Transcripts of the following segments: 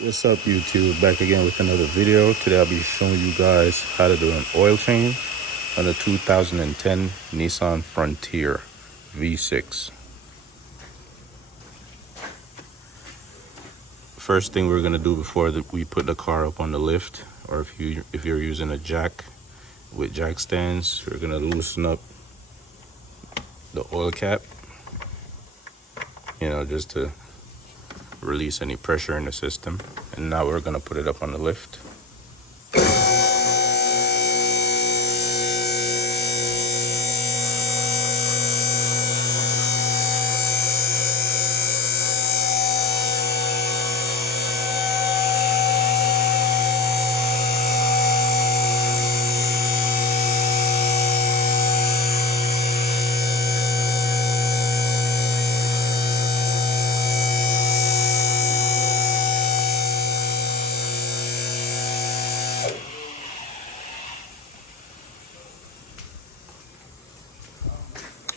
What's up, YouTube? Back again with another video. Today I'll be showing you guys how to do an oil change on a 2010 Nissan Frontier V6. First thing we're gonna do before we put the car up on the lift, or if you're using a jack with jack stands, we're gonna loosen up the oil cap, just to release any pressure in the system. And now we're gonna put it up on the lift.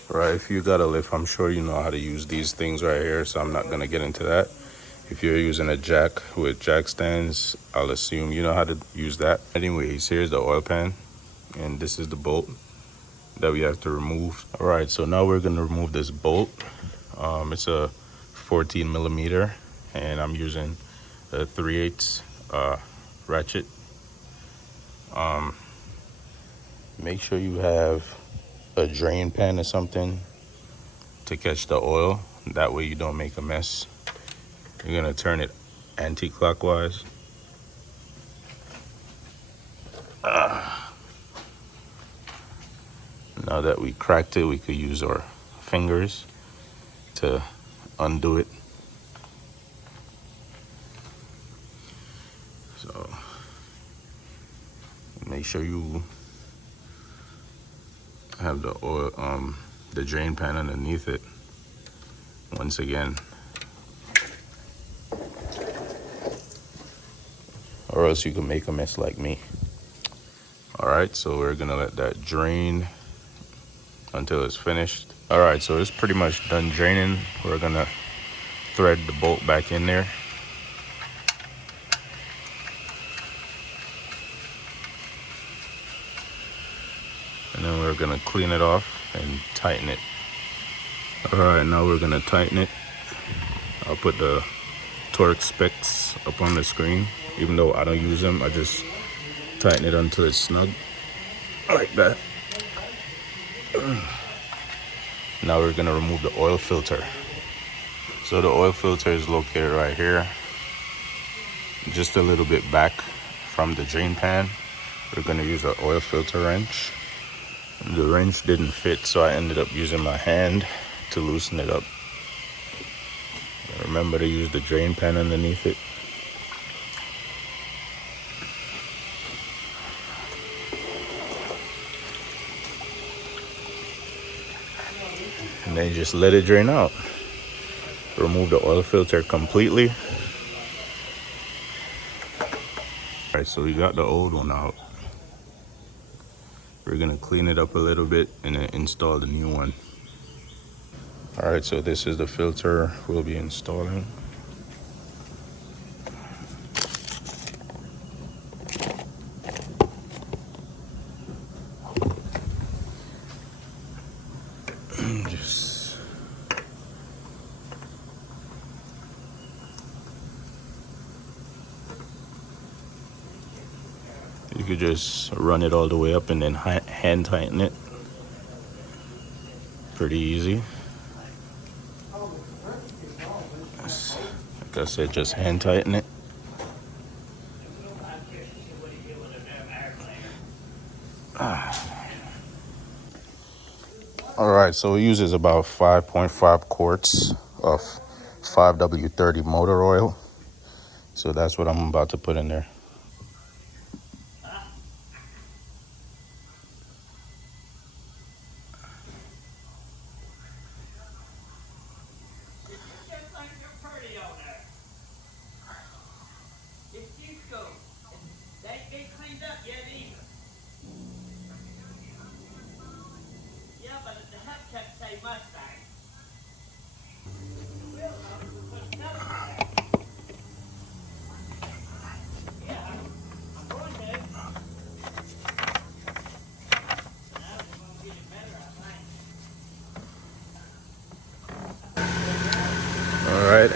Right, if you got a lift, I'm sure you know how to use these things right here, so I'm not gonna get into that. If you're using a jack with jack stands, I'll assume you know how to use that. Anyways, here's the oil pan, and this is the bolt that we have to remove. All right, so now we're gonna remove this bolt. It's a 14 millimeter, and I'm using a 3/8 ratchet. Make sure you have a drain pan or something to catch the oil. That way you don't make a mess. You're gonna turn it anti-clockwise. Now that we cracked it, we could use our fingers to undo it. So make sure you have the oil, the drain pan underneath it. Once again, or else you can make a mess like me. All right, so we're gonna let that drain until it's finished. All right, so it's pretty much done draining. We're gonna thread the bolt back in there. And then we're gonna clean it off and tighten it. All right, now we're gonna tighten it. I'll put the torque specs up on the screen. Even though I don't use them, I just tighten it until it's snug, like that. Now we're gonna remove the oil filter. So the oil filter is located right here, just a little bit back from the drain pan. We're gonna use an oil filter wrench. The wrench didn't fit, so I ended up using my hand to loosen it up. Remember to use the drain pan underneath it. And then just let it drain out. Remove the oil filter completely. All right, so we got the old one out. We're gonna clean it up a little bit and then install the new one. All right, so this is the filter we'll be installing. You could just run it all the way up and then hand tighten it. Pretty easy. Like I said, just hand tighten it. All right, so it uses about 5.5 quarts of 5W30 motor oil. So that's what I'm about to put in there.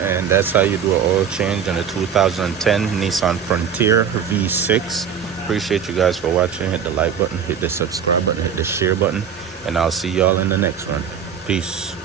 And that's how you do an oil change on a 2010 Nissan Frontier V6. Appreciate you guys for watching. Hit the like button, hit the subscribe button, hit the share button, and I'll see y'all in the next one. Peace.